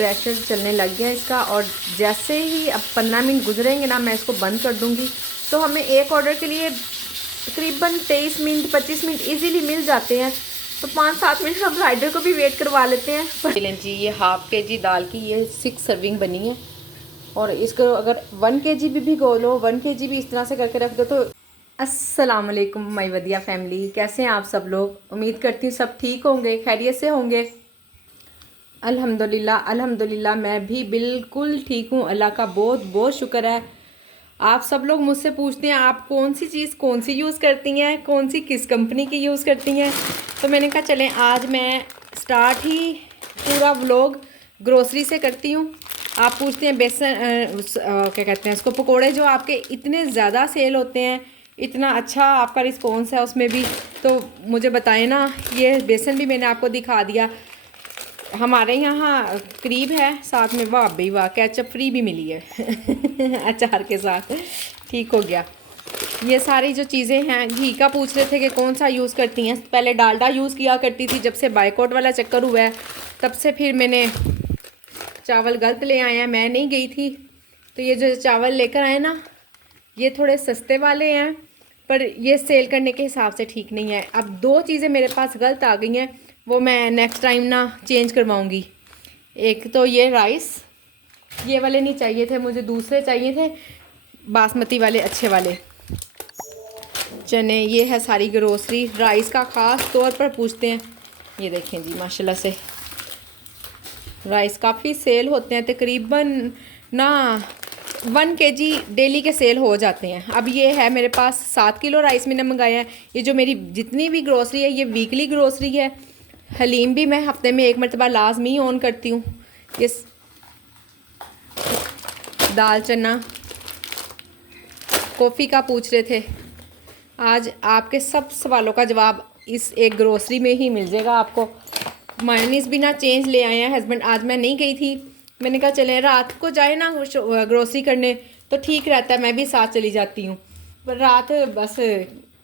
Pressure चलने लग गया इसका, और जैसे ही अब 15 मिनट गुजरेंगे ना मैं इसको बंद कर दूँगी। तो हमें एक ऑर्डर के लिए तकरीबन 23 मिनट 25 मिनट इजीली मिल जाते हैं। तो 5-7 मिनट हम राइडर को भी वेट करवा लेते हैं। चलें जी, ये हाफ़ के जी दाल की ये 6 सर्विंग बनी है, और इसको अगर 1 kg भी भिगो लो, 1 kg भी इस तरह से करके रख दो तो। अस्सलाम वालेकुम माय वदिया फैमिली, कैसे हैं आप सब लोग? उम्मीद करती हूँ सब ठीक होंगे, खैरियत से होंगे। अल्हम्दुलिल्लाह अल्हम्दुलिल्लाह मैं भी बिल्कुल ठीक हूँ, अल्लाह का बहुत बहुत शुक्र है। आप सब लोग मुझसे पूछते हैं आप कौन सी चीज़ कौन सी यूज़ करती हैं, कौन सी किस कंपनी की यूज़ करती हैं। तो मैंने कहा चलें आज मैं स्टार्ट ही पूरा व्लॉग ग्रोसरी से करती हूँ। आप पूछते हैं बेसन क्या कहते हैं इसको, पकोड़े जो आपके इतने ज़्यादा सेल होते हैं, इतना अच्छा आपका रिस्पॉन्स है उसमें भी, तो मुझे बताएं ना। ये बेसन भी मैंने आपको दिखा दिया, हमारे यहाँ करीब है। साथ में वाह भाई वाह, केचप फ्री भी मिली है अचार के साथ, ठीक हो गया। ये सारी जो चीज़ें हैं, घी का पूछ रहे थे कि कौन सा यूज़ करती हैं। पहले डालडा यूज़ किया करती थी, जब से बाइकआउट वाला चक्कर हुआ है तब से फिर मैंने चावल गलत ले आए हैं, मैं नहीं गई थी। तो ये जो चावल लेकर आए ना, ये थोड़े सस्ते वाले हैं, पर ये सेल करने के हिसाब से ठीक नहीं है। अब 2 चीज़ें मेरे पास गलत आ गई हैं, वो मैं नेक्स्ट टाइम ना चेंज करवाऊँगी। एक तो ये राइस, ये वाले नहीं चाहिए थे मुझे, दूसरे चाहिए थे बासमती वाले अच्छे वाले। चने, ये है सारी ग्रोसरी। राइस का ख़ास तौर पर पूछते हैं, ये देखें जी माशाल्लाह से राइस काफ़ी सेल होते हैं, तकरीबन ना 1 kg डेली के सेल हो जाते हैं। अब ये है मेरे पास 7 किलो राइस मैंने मंगाया है। ये जो मेरी जितनी भी ग्रोसरी है ये वीकली ग्रोसरी है। हलीम भी मैं हफ्ते में 1 मरतबा लाजमी ऑन करती हूँ। ये दाल चना, कॉफ़ी का पूछ रहे थे, आज आपके सब सवालों का जवाब इस एक ग्रोसरी में ही मिल जाएगा आपको। मायोनीज़ भी ना चेंज ले आए हैं हस्बैंड, आज मैं नहीं गई थी। मैंने कहा चलें रात को जाए ना ग्रोसरी करने तो ठीक रहता है, मैं भी साथ चली जाती हूँ। पर रात बस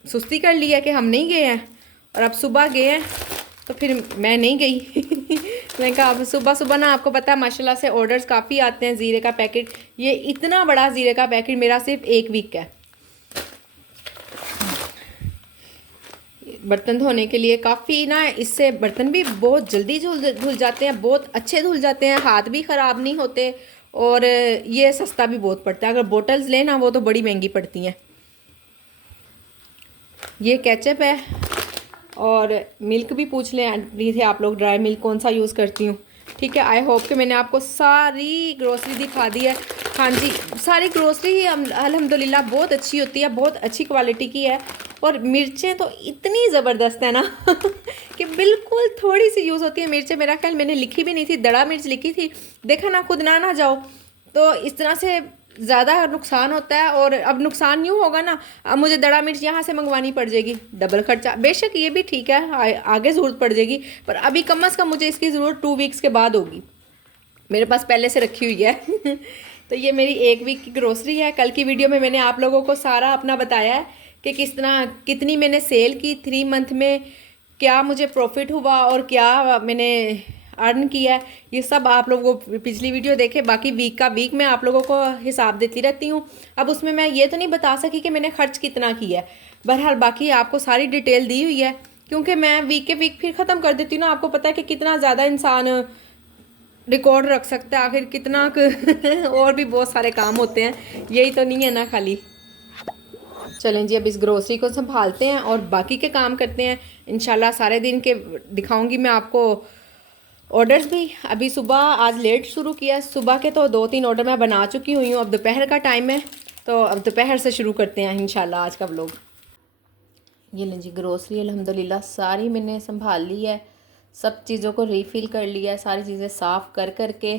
सुस्ती कर लिया कि हम नहीं गए हैं, और अब सुबह गए हैं तो फिर मैं नहीं गई मैंने कहा अब सुबह सुबह ना, आपको पता है माशाल्लाह से ऑर्डर्स काफ़ी आते हैं। ज़ीरे का पैकेट, ये इतना बड़ा ज़ीरे का पैकेट मेरा सिर्फ 1 वीक का है। बर्तन धोने के लिए काफ़ी ना, इससे बर्तन भी बहुत जल्दी धुल जाते हैं, बहुत अच्छे धुल जाते हैं, हाथ भी ख़राब नहीं होते, और ये सस्ता भी बहुत पड़ता है। अगर बोटल्स लें ना वो तो बड़ी महंगी पड़ती हैं। ये केचप है, और मिल्क भी पूछ रहे थे आप लोग, ड्राई मिल्क कौन सा यूज़ करती हूँ। ठीक है, आई होप कि मैंने आपको सारी ग्रोसरी दिखा दी है। हाँ जी, सारी ग्रोसरी ही अल्हम्दुलिल्लाह बहुत अच्छी होती है, बहुत अच्छी क्वालिटी की है। और मिर्चें तो इतनी ज़बरदस्त है ना कि बिल्कुल थोड़ी सी यूज़ होती है मिर्चें। मेरा ख्याल मैंने लिखी भी नहीं थी, दड़ा मिर्च लिखी थी, देखा ना खुद ना जाओ। तो इस तरह से ज़्यादा नुकसान होता है, और अब नुकसान यूँ होगा ना, अब मुझे दड़ा मिर्च यहाँ से मंगवानी पड़ जाएगी, डबल खर्चा। बेशक ये भी ठीक है, आगे ज़रूरत पड़ जाएगी, पर अभी कम अज़ कम मुझे इसकी ज़रूरत 2 वीक्स के बाद होगी, मेरे पास पहले से रखी हुई है तो ये मेरी 1 वीक की ग्रोसरी है। कल की वीडियो में मैंने आप लोगों को सारा अपना बताया है कि किस तरह कितनी मैंने सेल की 3 मंथ में, क्या मुझे प्रॉफिट हुआ और क्या मैंने अर्न किया है। ये सब आप लोगों को पिछली वीडियो देखे, बाकी वीक का वीक मैं आप लोगों को हिसाब देती रहती हूँ। अब उसमें मैं ये तो नहीं बता सकी कि मैंने खर्च कितना किया है, बहरहाल बाकी आपको सारी डिटेल दी हुई है, क्योंकि मैं वीक के वीक फिर ख़त्म कर देती हूँ ना। आपको पता है कि कितना ज़्यादा इंसान रिकॉर्ड रख सकता है, आखिर कितना और भी बहुत सारे काम होते हैं, यही तो नहीं है ना खाली। चलें जी, अब इस ग्रोसरी को संभालते हैं और बाकी के काम करते हैं। इंशाल्लाह सारे दिन के दिखाऊंगी मैं आपको ऑर्डर्स भी। अभी सुबह आज लेट शुरू किया, सुबह के तो 2-3 ऑर्डर मैं बना चुकी हुई हूँ। अब दोपहर का टाइम है, तो अब दोपहर से शुरू करते हैं इंशाल्लाह आज का व्लॉग। ये लें जी ग्रोसरी अल्हम्दुलिल्लाह सारी मैंने संभाल ली है, सब चीज़ों को रीफ़िल कर लिया है, सारी चीज़ें साफ़ कर के,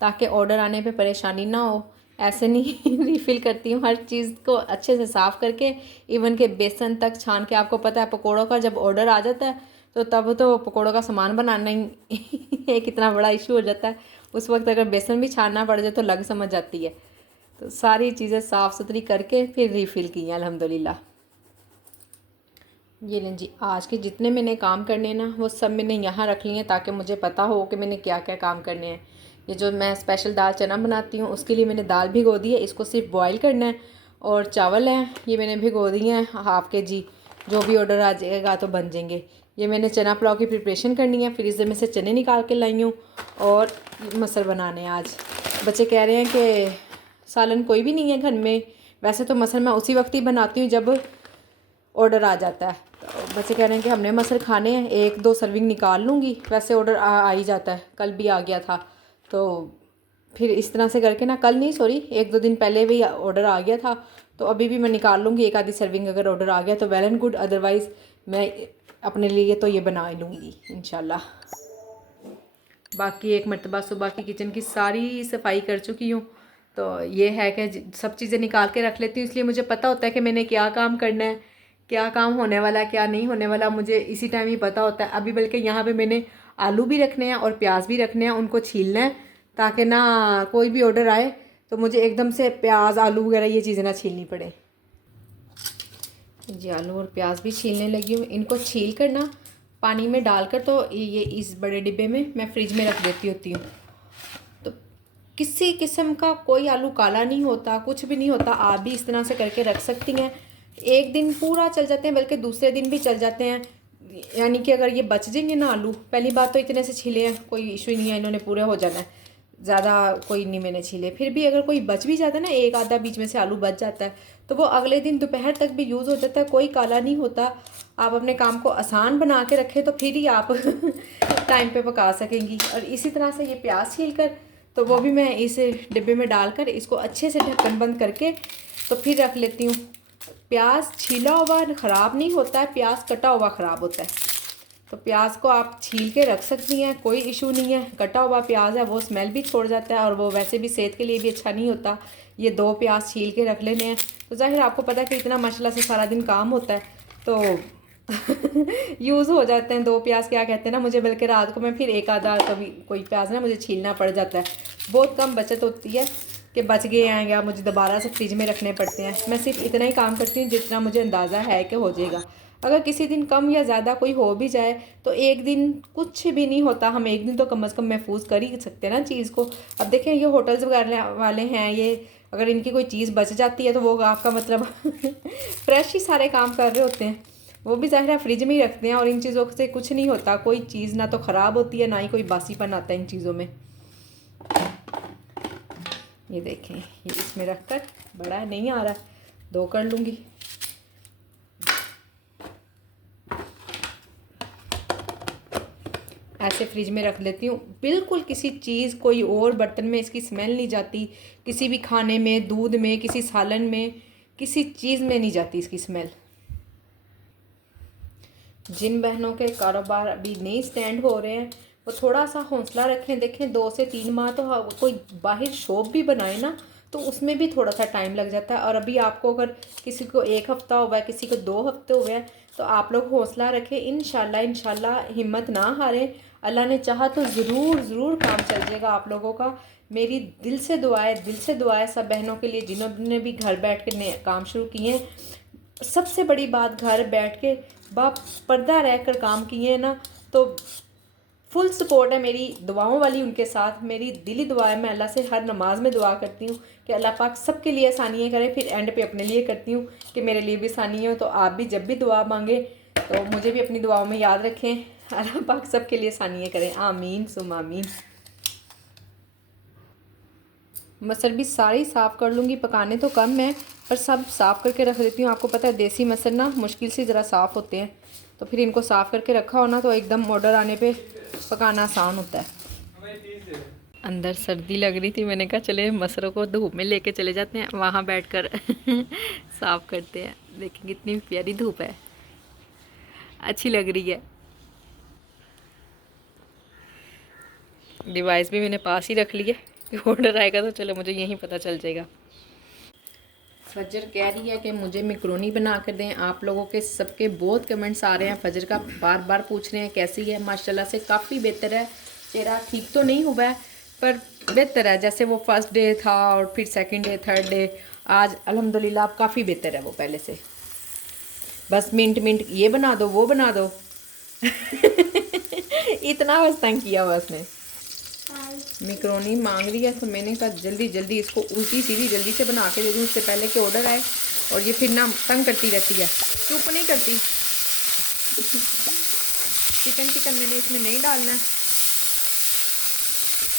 ताकि ऑर्डर आने पे परेशानी ना हो। ऐसे नहीं रीफ़िल करती हूँ, हर चीज़ को अच्छे से साफ़ करके, इवन के बेसन तक छान के। आपको पता है पकोड़ों का जब ऑर्डर आ जाता है तो तब तो पकोड़ों का सामान बनाना ही एक इतना बड़ा इशू हो जाता है। उस वक्त अगर बेसन भी छानना पड़ जाए तो लग समझ जाती है। तो सारी चीज़ें साफ़ सुथरी करके फिर रीफ़िल की हैं अल्हम्दुलिल्लाह। ये लें जी, आज के जितने मैंने काम करने हैं ना वो सब मैंने यहाँ रख लिए हैं, ताकि मुझे पता हो कि मैंने क्या क्या काम करने हैं। ये जो मैं स्पेशल दाल चना बनाती हूँ उसके लिए मैंने दाल भिगो दी है, इसको सिर्फ बॉईल करना है। और चावल हैं ये मैंने भिगो दिए हैं हाफ़ kg, जो भी ऑर्डर आ जाएगा तो बन जाएंगे। ये मैंने चना पुलाव की प्रिपरेशन करनी है, फ्रीज़र में से चने निकाल के लाई हूँ और मसर बनाने हैं आज। बच्चे कह रहे हैं कि सालन कोई भी नहीं है घर में, वैसे तो मसर मैं उसी वक्त ही बनाती हूँ जब ऑर्डर आ जाता है। तो बच्चे कह रहे हैं कि हमने मसर खाने हैं, 1-2 सर्विंग निकाल लूँगी, वैसे ऑर्डर आ ही जाता है। कल भी आ गया था, तो फिर इस तरह से करके ना, कल नहीं सॉरी 1-2 दिन पहले भी ऑर्डर आ गया था, तो अभी भी मैं निकाल लूँगी 1 आधी सर्विंग। अगर ऑर्डर आ गया तो वेल एंड गुड, अदरवाइज़ मैं अपने लिए तो ये बना लूँगी इंशाल्लाह। बाकी एक मरतबा सुबह की किचन की सारी सफाई कर चुकी हूँ, तो ये है कि सब चीज़ें निकाल के रख लेती हूँ, इसलिए मुझे पता होता है कि मैंने क्या काम करना है, क्या काम होने वाला है, क्या नहीं होने वाला, मुझे इसी टाइम ही पता होता है। अभी बल्कि यहाँ पे मैंने आलू भी रखने हैं और प्याज भी रखने हैं, उनको छीलना है ताकि ना कोई भी ऑर्डर आए तो मुझे एकदम से प्याज आलू वगैरह ये चीज़ें ना छीलनी पड़े। जी आलू और प्याज भी छीलने लगी हूँ। इनको छील कर ना पानी में डालकर तो ये इस बड़े डिब्बे में मैं फ्रिज में रख देती होती हूँ। तो किसी किस्म का कोई आलू काला नहीं होता, कुछ भी नहीं होता। आप भी इस तरह से करके रख सकती हैं, एक दिन पूरा चल जाते हैं, बल्कि दूसरे दिन भी चल जाते हैं। यानी कि अगर ये बच जाएंगे ना आलू, पहली बात तो इतने से छीले हैं कोई इशू ही नहीं है, इन्होंने पूरे हो जाना है, ज़्यादा कोई नहीं मैंने छीले। फिर भी अगर कोई बच भी जाता है ना, 1 आधा बीच में से आलू बच जाता है, तो वो अगले दिन दोपहर तक भी यूज़ हो जाता है, कोई काला नहीं होता। आप अपने काम को आसान बना के रखें तो फिर ही आप टाइम पे पका सकेंगी। और इसी तरह से ये प्याज छील कर तो वो भी मैं इस डिब्बे में डालकर इसको अच्छे से ढक्कन बंद करके तो फिर रख लेती हूँ। प्याज छीला हुआ ख़राब नहीं होता है, प्याज कटा हुआ ख़राब होता है। तो प्याज को आप छील के रख सकती हैं, कोई इशू नहीं है। कटा हुआ प्याज है वो स्मेल भी छोड़ जाता है और वो वैसे भी सेहत के लिए भी अच्छा नहीं होता। ये 2 प्याज छील के रख लेने हैं। तो ज़ाहिर आपको पता है कि इतना माशाल्लाह से सारा दिन काम होता है, तो यूज़ हो जाते हैं 2 प्याज, क्या कहते हैं ना मुझे, बल्कि रात को मैं फिर 1 आधा कभी कोई प्याज ना मुझे छीलना पड़ जाता है। बहुत कम बचत होती है कि बच गए हैं या मुझे दोबारा से फ्रिज में रखने पड़ते हैं। मैं सिर्फ इतना ही काम करती हूँ जितना मुझे अंदाज़ा है कि हो जाएगा। अगर किसी दिन कम या ज़्यादा कोई हो भी जाए तो एक दिन कुछ भी नहीं होता, हम एक दिन तो कम से कम महफूज कर ही सकते हैं ना चीज़ को। अब देखें ये होटल्स वगैरह वाले हैं, ये अगर इनकी कोई चीज़ बच जाती है तो वो आपका मतलब फ्रेश ही सारे काम कर रहे होते हैं। वो भी ज़ाहिर है फ्रिज में ही रखते हैं और इन चीज़ों से कुछ नहीं होता, कोई चीज़ ना तो ख़राब होती है ना ही कोई बासीपन आता है इन चीज़ों में। ये देखें ये इसमें रख कर, बड़ा नहीं आ रहा, 2 कर लूँगी। ऐसे फ्रिज में रख लेती हूँ, बिल्कुल किसी चीज़ कोई और बर्तन में इसकी स्मेल नहीं जाती, किसी भी खाने में, दूध में, किसी सालन में, किसी चीज़ में नहीं जाती इसकी स्मेल। जिन बहनों के कारोबार अभी नहीं स्टैंड हो रहे हैं वो थोड़ा सा हौसला रखें। देखें 2 से 3 माह तो कोई बाहर शॉप भी बनाए ना तो उसमें भी थोड़ा सा टाइम लग जाता है। और अभी आपको अगर किसी को 1 हफ़्ता हुआ है, किसी को 2 हफ्ते हुए हैं, तो आप लोग हौसला रखें। इंशाल्लाह हिम्मत ना हारें, अल्लाह ने चाहा तो ज़रूर काम चल जाएगा आप लोगों का। मेरी दिल से दुआ है सब बहनों के लिए जिन्होंने भी घर बैठ के नए काम शुरू किए हैं। सबसे बड़ी बात, घर बैठ के पर्दा रह कर काम किए हैं ना, तो फुल सपोर्ट है मेरी, दुआओं वाली उनके साथ। मेरी दिली दुआ है, मैं अल्लाह से हर नमाज में दुआ करती हूँ कि अल्लाह पाक सबके लिए आसानियाँ करे। फिर एंड पे अपने लिए करती हूँ कि मेरे लिए भी आसानी हो। तो आप भी जब भी दुआ मांगे तो मुझे भी अपनी दुआओं में याद रखें, अल्लाह पाक सबके लिए आसानियाँ करें, आमीन सुम आमीन। मसर भी सारी साफ़ कर लूँगी, पकाने तो कम है पर सब साफ़ करके रख देती हूँ। आपको पता है देसी मसर ना मुश्किल से ज़रा साफ़ होते हैं, तो फिर इनको साफ़ करके रखा हो ना तो एकदम ऑर्डर आने पे पकाना आसान होता है। अंदर सर्दी लग रही थी, मैंने कहा चले मसरों को धूप में लेके चले जाते हैं, वहाँ बैठकर साफ़ करते हैं। देखिए कितनी प्यारी धूप है, अच्छी लग रही है। डिवाइस भी मैंने पास ही रख लिया, ऑर्डर आएगा तो चलो मुझे यहीं पता चल जाएगा। फजर कह रही है कि मुझे मैकरोनी बना कर दें। आप लोगों के सबके बहुत कमेंट्स आ रहे हैं, फजर का बार बार पूछ रहे हैं कैसी है। माशाल्लाह से काफ़ी बेहतर है, चेहरा ठीक तो नहीं हुआ है पर बेहतर है, जैसे वो फर्स्ट डे था और फिर सेकंड डे, थर्ड डे, आज अल्हम्दुलिल्लाह अब काफ़ी बेहतर है वो पहले से। बस मिनट ये बना दो वो बना दो इतना बस तंग किया हुआ उसने। मैकरोनी मांग रही है तो मैंने कहा जल्दी जल्दी इसको उल्टी सीधी जल्दी से बना के दे दूँ, उससे पहले कि ऑर्डर आए। और ये फिर ना तंग करती रहती है, चुप नहीं करती। चिकन मैंने इसमें नहीं डालना है।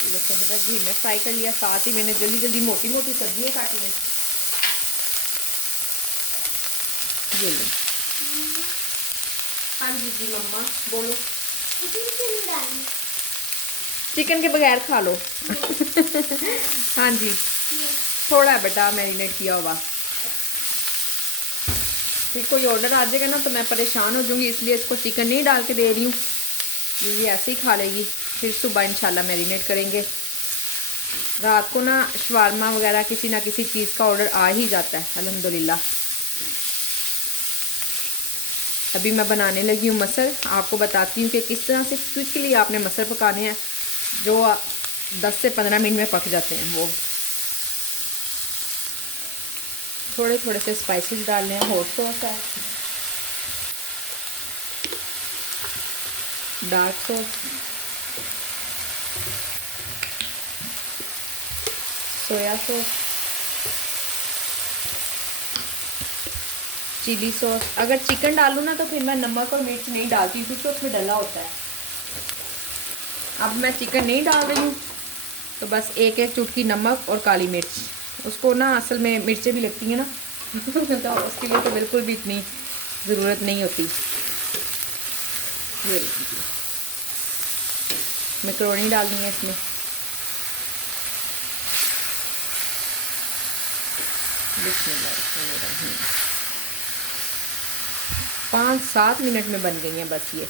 लेकिन मेरा घी में फ्राई कर लिया, साथ ही मैंने जल्दी जल्दी मोटी मोटी सब्जियाँ काटी हैं। ये लो। हाँ जी जी मम्मा बोलो। चिकन के बगैर खा लो। हाँ जी थोड़ा है बेटा मैरिनेट किया हुआ। फिर कोई ऑर्डर आ जाएगा ना तो मैं परेशान हो जाऊँगी, इसलिए इसको चिकन नहीं डाल के दे रही हूँ। ये ऐसे ही खा लेगी, फिर सुबह इंशाल्लाह मैरिनेट करेंगे। रात को ना शवारमा वगैरह किसी ना किसी चीज़ का ऑर्डर आ ही जाता है अल्हम्दुलिल्लाह। अभी मैं बनाने लगी हूँ मटर। आपको बताती हूँ कि किस तरह से क्विकली आपने मटर पकाने हैं जो 10 से 15 मिनट में पक जाते हैं। वो थोड़े थोड़े से स्पाइसेस डालने हैं। हॉट सॉस है, dark sauce, soya sauce, chilli sauce. अगर चिकन डालूँ ना तो फिर मैं नमक और मिर्च नहीं डालती क्योंकि उसमें डला होता है। अब मैं चिकन नहीं डाल रही हूँ तो बस एक एक चुटकी नमक और काली मिर्च। उसको ना असल में मिर्चें भी लगती हैं ना तो उसके लिए तो बिल्कुल भी इतनी ज़रूरत नहीं होती। ये मैकरोनी डालनी है इसमें। बिस्मिल्लाह। 5-7 मिनट में बन गई हैं बस। ये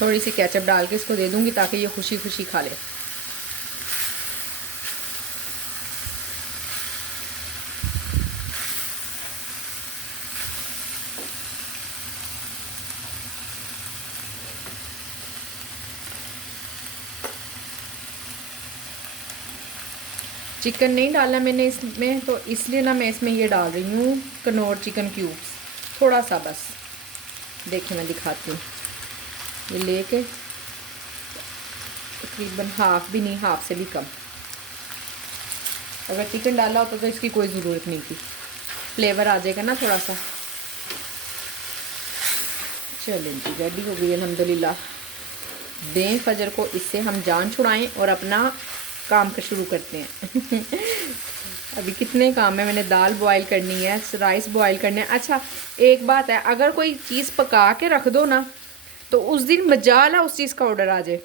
थोड़ी सी केचप डाल के इसको दे दूंगी ताकि ये खुशी खुशी खा ले। चिकन नहीं डाला मैंने इसमें तो इसलिए ना मैं इसमें ये डाल रही हूँ कनौर चिकन क्यूब्स, थोड़ा सा बस। देखिए मैं दिखाती हूँ। ये लेके तकरीबन हाफ भी नहीं, हाफ से भी कम। अगर चिकन डाला होता तो इसकी कोई ज़रूरत नहीं थी, फ्लेवर आ जाएगा ना थोड़ा सा। चलें जी रेडी हो गई अल्हम्दुलिल्लाह। दें फजर को, इससे हम जान छुड़ाएं और अपना काम का शुरू करते हैं। अभी कितने काम है। मैंने दाल बॉईल करनी है, राइस बॉईल करने हैं। अच्छा एक बात है, अगर कोई चीज़ पका के रख दो ना तो उस दिन मजाल है उस चीज़ का ऑर्डर आ जाए।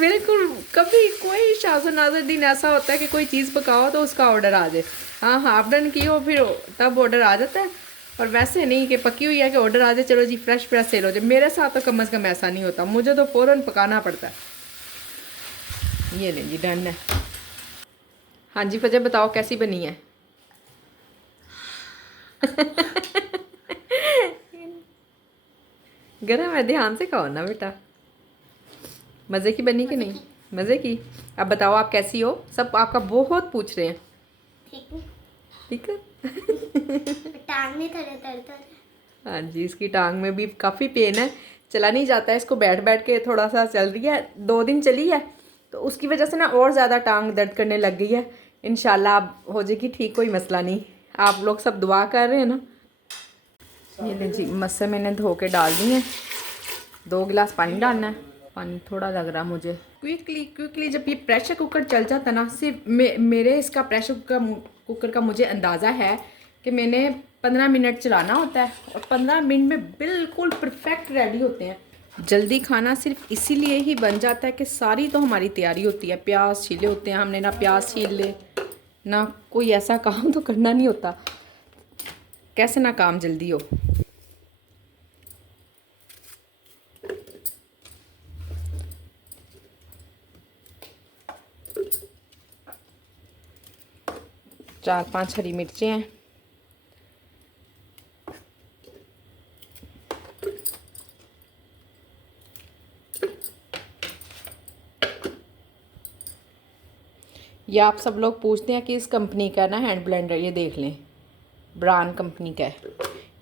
बिल्कुल कभी कोई शाज़ो नाज़र दिन ऐसा होता है कि कोई चीज़ पकाओ तो उसका ऑर्डर आ जाए। हाँ हाफ डन की हो फिर तब ऑर्डर आ जाता है, और वैसे नहीं कि पकी हुई है कि ऑर्डर आ जाए चलो जी फ्रेश फ्रेश सेल हो जाए। मेरे साथ तो कम से कम ऐसा नहीं होता, मुझे तो फ़ौरन पकाना पड़ता है। ये ले जी डन है। हाँ जी फजर बताओ कैसी बनी है। गरम है, ध्यान से खाओ ना बेटा। मज़े की बनी कि नहीं? मज़े की। अब बताओ आप कैसी हो? सब आपका बहुत पूछ रहे हैं। ठीक है। टांग में थोड़ा दर्द है। हाँ जी इसकी टांग में भी काफ़ी पेन है, चला नहीं जाता है इसको। बैठ बैठ के थोड़ा सा चल रही है, 2 दिन चली है तो उसकी वजह से ना और ज़्यादा टांग दर्द करने लग गई है। इंशाल्लाह अब हो जाएगी ठीक, कोई मसला नहीं। आप लोग सब दुआ कर रहे हैं ना। ये ले जी मसर मैंने धो के डाल दी है। 2 गिलास पानी डालना है, पानी थोड़ा लग रहा मुझे। क्विकली जब ये प्रेशर कुकर चल जाता ना, सिर्फ मेरे इसका प्रेशर कुकर का मुझे अंदाज़ा है कि मैंने 15 मिनट चलाना होता है और 15 मिनट में बिल्कुल परफेक्ट रेडी होते हैं। जल्दी खाना सिर्फ इसीलिए ही बन जाता है कि सारी तो हमारी तैयारी होती है। प्याज छीले होते हैं हमने, ना प्याज छील ले ना कोई ऐसा काम तो करना नहीं होता, कैसे ना काम जल्दी हो। चार 5 हरी मिर्चें हैं, ये आप सब लोग पूछते हैं कि इस कंपनी का ना हैंड ब्लेंडर, ये देख लें ब्रांड कंपनी का है।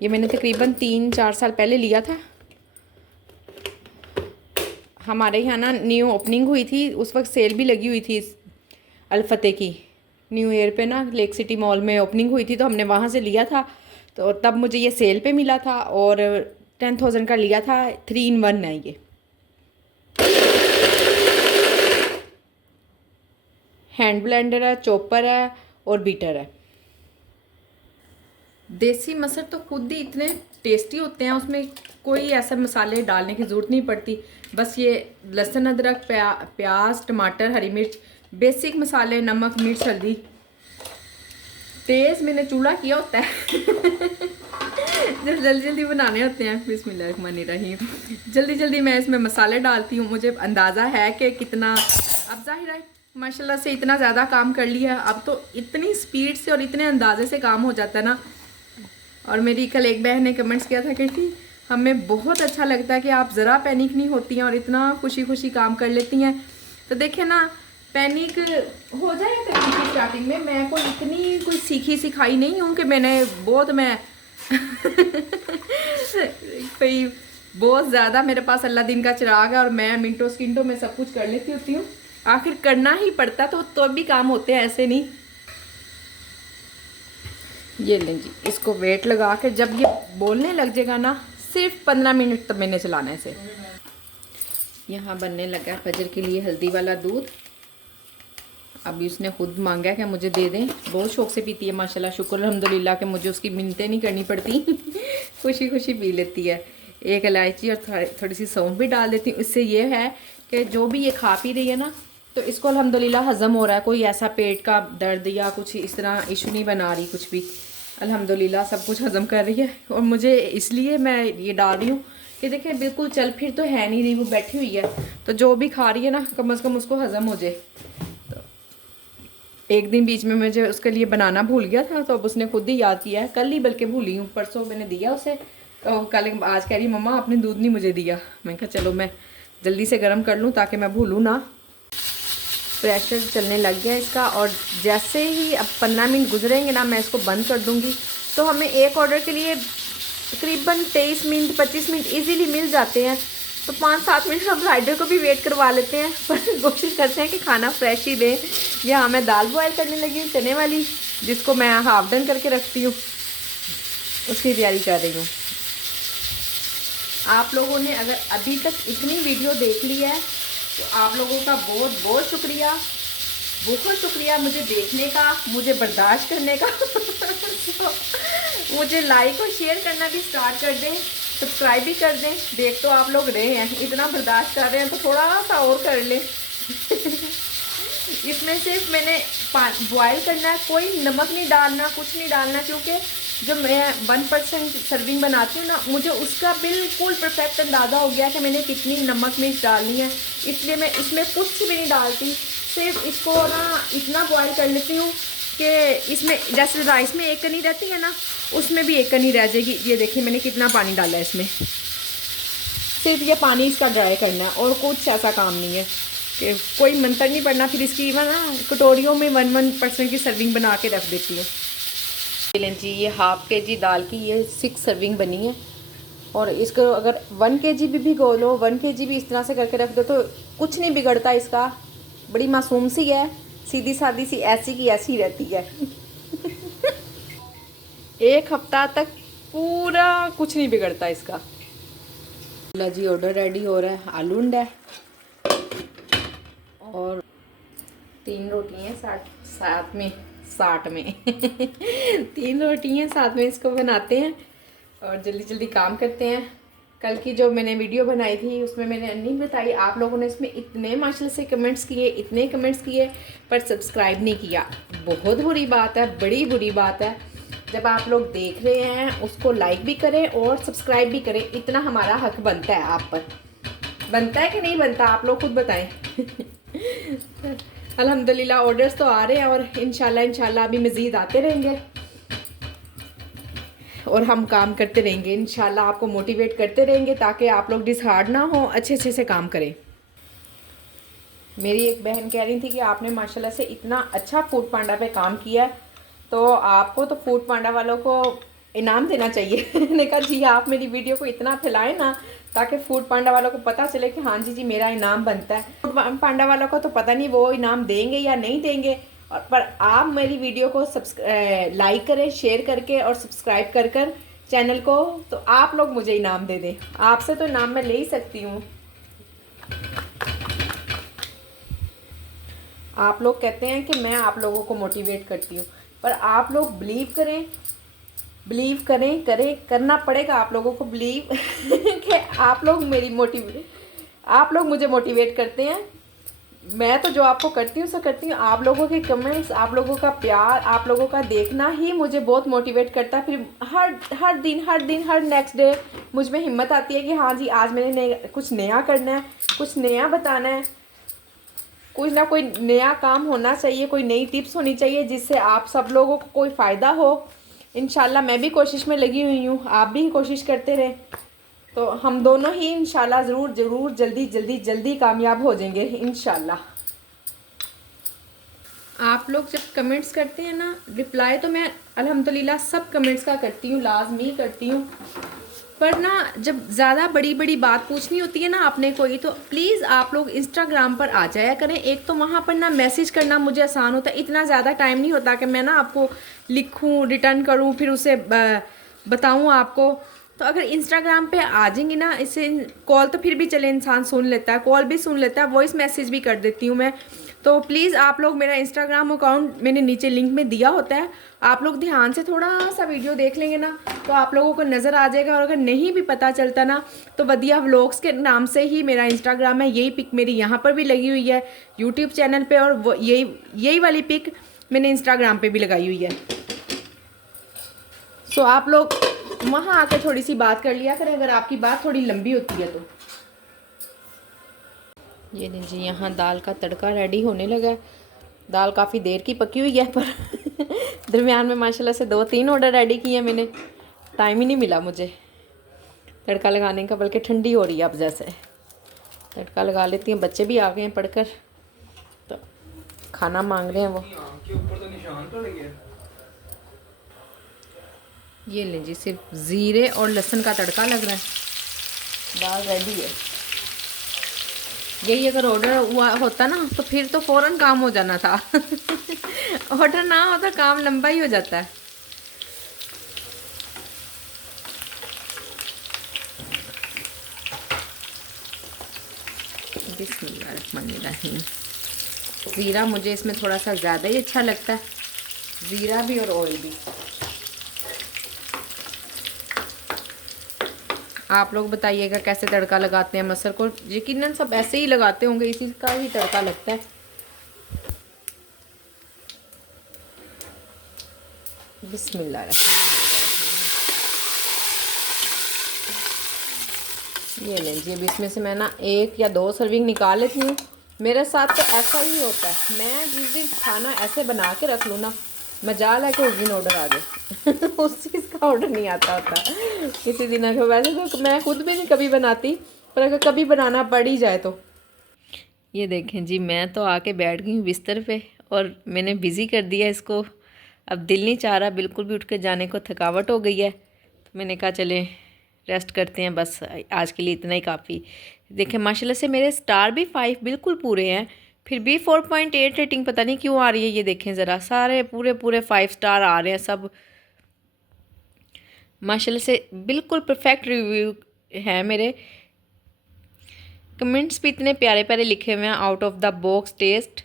ये मैंने तकरीबन 3-4 साल पहले लिया था। हमारे यहाँ ना न्यू ओपनिंग हुई थी, उस वक्त सेल भी लगी हुई थी अल-फतेह की। न्यू ईयर पे ना लेक सिटी मॉल में ओपनिंग हुई थी, तो हमने वहाँ से लिया था। तो तब मुझे ये सेल पे मिला था और 10,000 का लिया था। 3 in 1 है ये। हैंड ब्लेंडर है, चॉपर है और बीटर है। देसी मसर तो खुद ही इतने टेस्टी होते हैं, उसमें कोई ऐसा मसाले डालने की ज़रूरत नहीं पड़ती। बस ये लहसुन, अदरक, प्याज, टमाटर, हरी मिर्च, बेसिक मसाले, नमक, मिर्च, हल्दी। तेज़ मैंने चूल्हा किया होता है जब जल्दी जल्दी बनाने होते हैं। बिस्मिल्लाहिर्रहमानिर्रहीम। जल्दी जल्दी मैं इसमें मसाले डालती हूँ। मुझे अंदाज़ा है कि कितना, अब जाहिर है माशाल्लाह से इतना ज़्यादा काम कर लिया, अब तो इतनी स्पीड से और इतने अंदाजे से काम हो जाता है ना। और मेरी कल एक बहन ने कमेंट्स किया था, कहती हमें बहुत अच्छा लगता है कि आप ज़रा पैनिक नहीं होती हैं और इतना खुशी खुशी काम कर लेती हैं। तो देखें ना, पैनिक हो जाए तकनीकी स्टार्टिंग में। मैं कोई इतनी कोई सीखी सिखाई नहीं हूँ कि मैं कोई बहुत ज़्यादा मेरे पास अल्लाह दिन का चिराग है और मैं मिनटों सेकंडों में सब कुछ कर लेती होती हूँ। आखिर करना ही पड़ता, तो भी काम होते हैं, ऐसे नहीं। ये लें जी, इसको वेट लगा के जब ये बोलने लग जाएगा ना, सिर्फ 15 मिनट तब मैंने चलाने से। यहाँ बनने लगा फजर के लिए हल्दी वाला दूध। अभी उसने खुद मांगा कि मुझे दे दें। बहुत शौक से पीती है माशाल्लाह, शुक्र अल्हम्दुलिल्लाह कि मुझे उसकी मिन्नतें नहीं करनी पड़ती खुशी खुशी पी लेती है। एक इलायची और थोड़ी सी सौंफ भी डाल देती हूँ। इससे ये है कि जो भी ये खा पी रही है ना, तो इसको अल्हम्दुलिल्लाह हज़म हो रहा है। कोई ऐसा पेट का दर्द या कुछ इस तरह इशू नहीं बना रही, कुछ भी अल्हम्दुलिल्लाह सब कुछ हज़म कर रही है। और मुझे इसलिए मैं ये डाल रही हूँ कि देखें बिल्कुल चल फिर तो है नहीं रही, वो बैठी हुई है, तो जो भी खा रही है ना कम से कम उसको हज़म हो जाए। तो एक दिन बीच में मुझे उसके लिए बनाना भूल गया था, तो अब उसने खुद ही याद किया है। कल ही बल्कि भूली हूँ, परसों मैंने दिया उसे, तो कल आज कह रही मम्मा आपने दूध नहीं मुझे दिया। मैं कहा चलो मैं जल्दी से गर्म कर लूँ ताकि मैं भूलूँ ना। प्रेशर चलने लग गया इसका, और जैसे ही अब 15 मिनट गुजरेंगे ना मैं इसको बंद कर दूँगी। तो हमें एक ऑर्डर के लिए तकरीबन 23 मिनट 25 मिनट इजीली मिल जाते हैं। तो 5-7 मिनट हम राइडर को भी वेट करवा लेते हैं, पर कोशिश करते हैं कि खाना फ्रेश ही दें। यहाँ मैं दाल बॉयल करने लगी हूँ चने वाली, जिसको मैं हाफ डन करके रखती हूँ, उसकी तैयारी कर रही हूँ। आप लोगों ने अगर अभी तक इतनी वीडियो देख ली है तो आप लोगों का बहुत बहुत शुक्रिया, बहुत शुक्रिया मुझे देखने का, मुझे बर्दाश्त करने का मुझे लाइक और शेयर करना भी स्टार्ट कर दें, सब्सक्राइब भी कर दें। देख तो आप लोग रहे हैं, इतना बर्दाश्त कर रहे हैं तो थोड़ा सा और कर लें इसमें सिर्फ मैंने बॉयल करना है, कोई नमक नहीं डालना, कुछ नहीं डालना, क्योंकि जब मैं 1% सर्विंग बनाती हूँ ना, मुझे उसका बिल्कुल परफेक्ट अंदाज़ा हो गया कि मैंने कितनी नमक मिर्च डालनी है। इसलिए मैं इसमें कुछ भी नहीं डालती, सिर्फ इसको ना इतना बॉयल कर लेती हूँ कि इसमें जैसे राइस में एक कनी रहती है ना, उसमें भी एक कनी रह जाएगी। ये देखिए मैंने कितना पानी डाला है इसमें, सिर्फ ये पानी इसका ड्राई करना है और कुछ ऐसा काम नहीं है कि कोई मंत्र नहीं पड़ना। फिर इसकी मैं ना कटोरियों में 1% की सर्विंग बना के रख देती हूँ। लें जी, ये हाफ kg दाल की ये 6 सर्विंग बनी है। और इसको अगर 1 kg भी भिगो लो, 1 kg भी इस तरह से करके रख दो तो कुछ नहीं बिगड़ता इसका। बड़ी मासूम सी है, सीधी सादी सी, ऐसी की ऐसी रहती है एक हफ्ता तक पूरा कुछ नहीं बिगड़ता इसका। ला जी, ऑर्डर रेडी हो रहा है। आलू अंडा है और 3 रोटी हैं साथ में 3 रोटी हैं साथ में, इसको बनाते हैं और जल्दी जल्दी काम करते हैं। कल की जो मैंने वीडियो बनाई थी उसमें मैंने नहीं बताई, आप लोगों ने इसमें इतने माशाल्लाह से कमेंट्स किए, इतने कमेंट्स किए, पर सब्सक्राइब नहीं किया। बहुत बुरी बात है, बड़ी बुरी बात है। जब आप लोग देख रहे हैं उसको लाइक भी करें और सब्सक्राइब भी करें, इतना हमारा हक बनता है आप पर। बनता है कि नहीं बनता, आप लोग खुद बताएं अल्हम्दुलिल्लाह ऑर्डर्स तो आ रहे हैं और इंशाल्लाह अभी मज़ीद आते रहेंगे और हम काम करते रहेंगे। इंशाल्लाह आपको मोटिवेट करते रहेंगे ताकि आप लोग डिसहार्ड ना हो, अच्छे से काम करें। मेरी एक बहन कह रही थी कि आपने माशाल्लाह से इतना अच्छा फूड पांडा पे काम किया, तो आपको तो फूड पांडा वालों को इनाम देना चाहिए मैंने कहा जी, आप मेरी वीडियो को इतना फैलाएं ना ताकि फूड पांडा वालों को पता चले कि हाँ जी मेरा इनाम बनता है। फूड पांडा वालों को तो पता नहीं वो इनाम देंगे या नहीं देंगे, और पर आप मेरी वीडियो को लाइक करें, शेयर करके और सब्सक्राइब कर चैनल को, तो आप लोग मुझे इनाम दे दें। आपसे तो इनाम मैं ले ही सकती हूँ। आप लोग कहते हैं कि मैं आप लोगों को मोटिवेट करती हूँ, पर आप लोग बिलीव करें करना पड़ेगा आप लोगों को बिलीव कि आप लोग आप लोग मुझे मोटिवेट करते हैं। मैं तो जो आपको करती हूँ सो करती हूँ। आप लोगों के कमेंट्स, आप लोगों का प्यार, आप लोगों का देखना ही मुझे बहुत मोटिवेट करता है। फिर हर नेक्स्ट डे मुझ में हिम्मत आती है कि हाँ जी आज मैंने कुछ नया करना है, कुछ नया बताना है, कुछ ना कोई नया काम होना चाहिए, कोई नई टिप्स होनी चाहिए जिससे आप सब लोगों को कोई फ़ायदा हो। इंशाल्लाह मैं भी कोशिश में लगी हुई हूँ, आप भी कोशिश करते रहें, तो हम दोनों ही इंशाल्लाह ज़रूर जल्दी कामयाब हो जाएंगे इंशाल्लाह। आप लोग जब कमेंट्स करते हैं ना, रिप्लाई तो मैं अल्हम्दुलिल्लाह सब कमेंट्स का करती हूँ, लाजमी करती हूँ। पर ना जब ज़्यादा बड़ी बात पूछनी होती है ना आपने कोई, तो प्लीज़ आप लोग इंस्टाग्राम पर आ जाया करें। एक तो वहाँ पर ना मैसेज करना मुझे आसान होता है, इतना ज़्यादा टाइम नहीं होता कि मैं ना आपको लिखूँ, रिटर्न करूँ, फिर उसे बताऊँ आपको। तो अगर इंस्टाग्राम पे आ जाएंगी ना, इससे कॉल तो फिर भी चले इंसान सुन लेता है, कॉल भी सुन लेता है, वॉइस मैसेज भी कर देती हूँ मैं। तो प्लीज़ आप लोग मेरा इंस्टाग्राम अकाउंट मैंने नीचे लिंक में दिया होता है, आप लोग ध्यान से थोड़ा सा वीडियो देख लेंगे ना तो आप लोगों को नज़र आ जाएगा। और अगर नहीं भी पता चलता ना तो वदिया व्लॉग्स के नाम से ही मेरा इंस्टाग्राम है। यही पिक मेरी यहाँ पर भी लगी हुई है यूट्यूब चैनल पे, और यही वाली पिक मैंने इंस्टाग्राम पे भी लगाई हुई है। सो आप लोग वहाँ आकर थोड़ी सी बात कर लिया करें अगर आपकी बात थोड़ी लंबी होती है तो। ये लीजिए यहाँ दाल का तड़का रेडी होने लगा है। दाल काफ़ी देर की पकी हुई है, पर दरमियान में माशाल्लाह से 2-3 ऑर्डर रेडी किए हैं मैंने, टाइम ही नहीं मिला मुझे तड़का लगाने का, बल्कि ठंडी हो रही है अब। जैसे तड़का लगा लेती हैं, बच्चे भी आ गए हैं पढ़कर, तो खाना मांग रहे हैं वो। ये लीजिए सिर्फ ज़ीरे और लहसुन का तड़का लग रहा है, दाल रेडी है। यही अगर ऑर्डर हुआ होता ना तो फिर तो फ़ौरन काम हो जाना था ऑर्डर ना होता काम लंबा ही हो जाता है। बिस्मिल्लाहिर्रहमानिर्रहीम। ज़ीरा मुझे इसमें थोड़ा सा ज़्यादा ही अच्छा लगता है, ज़ीरा भी और ऑयल भी। आप लोग बताइएगा कैसे तड़का लगाते हैं मसर को। यकीनन सब ऐसे ही लगाते होंगे, इसी का ही तड़का लगता है। बिस्मिल्लाह। ये लीजिए, अब इसमें से मैं ना 1 या 2 सर्विंग निकाल लेती हूँ। मेरे साथ तो ऐसा ही होता है, मैं जिस दिन खाना ऐसे बना के रख लूँ ना, मजाल है कि उस दिन ऑर्डर आ जाए उस चीज़ का ऑर्डर नहीं आता होता किसी दिन। अगर वैसे तो मैं खुद भी नहीं कभी बनाती, पर अगर कभी बनाना पड़ ही जाए तो। ये देखें जी, मैं तो आके बैठ गई हूँ बिस्तर पे और मैंने बिज़ी कर दिया इसको। अब दिल नहीं चाह रहा बिल्कुल भी उठ के जाने को, थकावट हो गई है, तो मैंने कहा चलें रेस्ट करते हैं, बस आज के लिए इतना ही काफ़ी। देखें माशाल्लाह से मेरे स्टार भी 5 बिल्कुल पूरे हैं, फिर भी 4.8 रेटिंग पता नहीं क्यों आ रही है। ये देखें ज़रा, सारे पूरे 5 स्टार आ रहे हैं सब, माशाल्लाह से बिल्कुल परफेक्ट रिव्यू हैं मेरे। कमेंट्स भी इतने प्यारे प्यारे लिखे हुए हैं। Out of the box taste,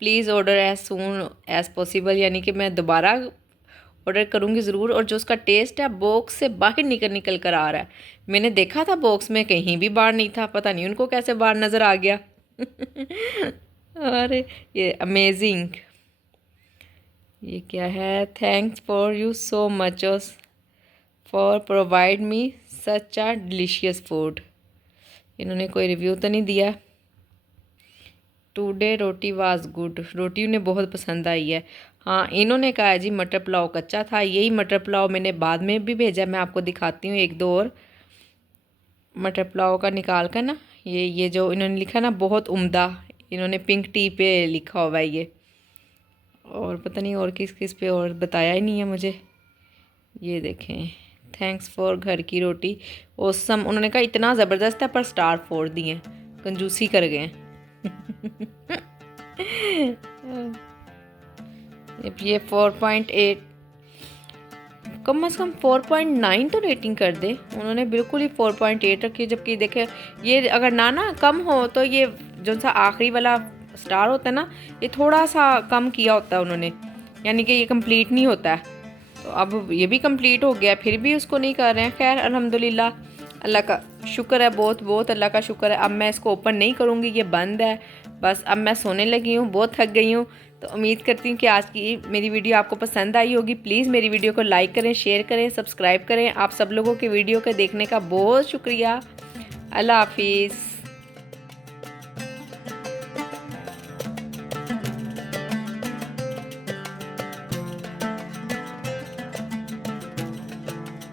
please order as soon as possible, यानी कि मैं दोबारा ऑर्डर करूँगी ज़रूर। और जो उसका टेस्ट है बॉक्स से बाहर निकल कर आ रहा है। मैंने देखा था बॉक्स में कहीं भी बाहर नहीं था, पता नहीं उनको कैसे बाहर नज़र आ गया अरे ये अमेजिंग। ये क्या है? Thanks for you so much for provide me such a delicious food. इन्होंने कोई रिव्यू तो नहीं दिया। टुडे रोटी वाज गुड, रोटी उन्हें बहुत पसंद आई है। हाँ, इन्होंने कहा है जी मटर पुलाव कच्चा था। यही मटर पुलाव मैंने बाद में भी भेजा, मैं आपको दिखाती हूँ 1-2 और मटर पुलाव का निकाल कर ना। ये जो इन्होंने लिखा ना बहुत उम्दा, इन्होंने पिंक टी पे लिखा हुआ है ये, और पता नहीं और किस किस पे और बताया ही नहीं है मुझे। ये देखें, थैंक्स फॉर घर की रोटी ओसम। उन्होंने कहा इतना ज़बरदस्त है पर स्टार 4 दिए, कंजूसी कर गए। ये 4.8 कम से कम 4.9 तो रेटिंग कर दे। उन्होंने बिल्कुल ही 4.8 रखी है, जबकि देखे ये अगर ना कम हो तो ये जो सा आखिरी वाला स्टार होता है ना, ये थोड़ा सा कम किया होता है उन्होंने, यानी कि ये कंप्लीट नहीं होता है। तो अब ये भी कंप्लीट हो गया, फिर भी उसको नहीं कर रहे हैं। खैर अल्हम्दुलिल्लाह, अल्लाह का शुक्र है, बहुत बहुत अल्लाह का शुक्र है। अब मैं इसको ओपन नहीं करूँगी, ये बंद है। बस अब मैं सोने लगी हूँ, बहुत थक गई हूँ। तो उम्मीद करती हूँ कि आज की मेरी वीडियो आपको पसंद आई होगी। प्लीज़ मेरी वीडियो को लाइक करें, शेयर करें, सब्सक्राइब करें। आप सब लोगों के वीडियो के देखने का बहुत शुक्रिया। अल्लाह हाफिज़।